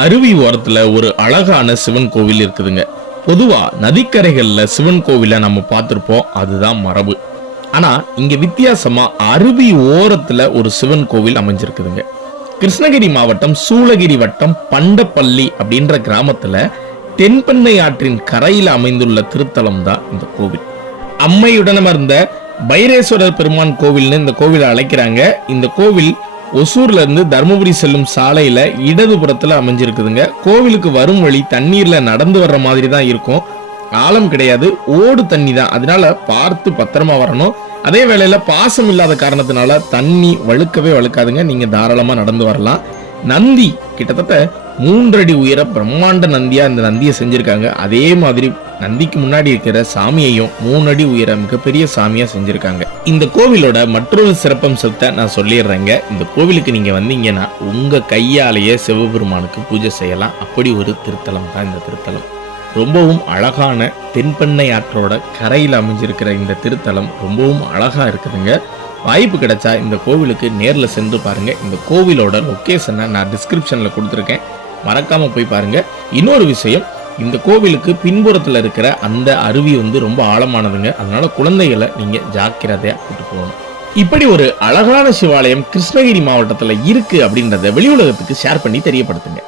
அருவி ஓரத்துல ஒரு அழகான சிவன் கோவில் இருக்குதுங்க. பொதுவா நதிக்கரைகள்ல சிவன் கோவிலை நம்ம பார்த்திருப்போம், அதுதான் மரபு. ஆனா இங்க வித்தியாசமா அருவி ஓரத்துல ஒரு சிவன் கோவில் அமைஞ்சிருக்குதுங்க. கிருஷ்ணகிரி மாவட்டம் சூளகிரி வட்டம் பண்டப்பள்ளி அப்படின்ற கிராமத்துல தென்பெண்ணை ஆற்றின் கரையில் அமைந்துள்ள திருத்தலம் தான் இந்த கோவில். அம்மையுடன் அமர்ந்த பைரேஸ்வரர் பெருமான் கோவில்னு இந்த கோவிலை அழைக்கிறாங்க. இந்த கோவில் ஒசூர்ல இருந்து தர்மபுரி செல்லும் சாலையில இடதுபுறத்துல அமைஞ்சிருக்குதுங்க. கோவிலுக்கு வரும் வழி தண்ணீர்ல நடந்து வர்ற மாதிரி தான் இருக்கும். ஆழம் கிடையாது, ஓடு தண்ணி தான். அதனால பார்த்து பத்திரமா வரணும். அதே வேளையில பாசம் இல்லாத காரணத்தினால தண்ணி வழுக்கவே வழுக்காதுங்க. நீங்க தாராளமா நடந்து வரலாம். நந்தி கிட்டத்தட்ட 3 அடி உயர பிரம்மாண்ட நந்தியா இந்த நந்தியை செஞ்சிருக்காங்க. அதே மாதிரி நந்திக்கு முன்னாடி இருக்கிற சாமியையும் 3 அடி உயர மிகப்பெரிய சாமியா செஞ்சிருக்காங்க. இந்த கோவிலோட மற்றொரு சிறப்பம்சத்தை நான் சொல்லிடுறேங்க. இந்த கோவிலுக்கு நீங்க வந்தீங்கன்னா உங்க கையாலேயே சிவபெருமானுக்கு பூஜை செய்யலாம். அப்படி ஒரு திருத்தலம் தான் இந்த திருத்தலம். ரொம்பவும் அழகான தென்பெண்ணை ஆற்றோட கரையில் அமைஞ்சிருக்கிற இந்த திருத்தலம் ரொம்பவும் அழகா இருக்குதுங்க. வாய்ப்பு கிடைச்சா இந்த கோவிலுக்கு நேரில் சென்று பாருங்க. இந்த கோவிலோட லொக்கேஷனை நான் டிஸ்கிரிப்ஷன்ல கொடுத்துருக்கேன், மறக்காம போய் பாருங்க. இன்னொரு விஷயம், இந்த கோவிலுக்கு பின்புறத்தில் இருக்கிற அந்த அருவி ரொம்ப ஆழமானதுங்க. அதனால குழந்தைகளை நீங்க ஜாக்கிரதையா கூட்டு போகணும். இப்படி ஒரு அழகான சிவாலயம் கிருஷ்ணகிரி மாவட்டத்தில் இருக்கு அப்படின்றத வெளி உலகத்துக்கு ஷேர் பண்ணி தெரியப்படுத்துங்க.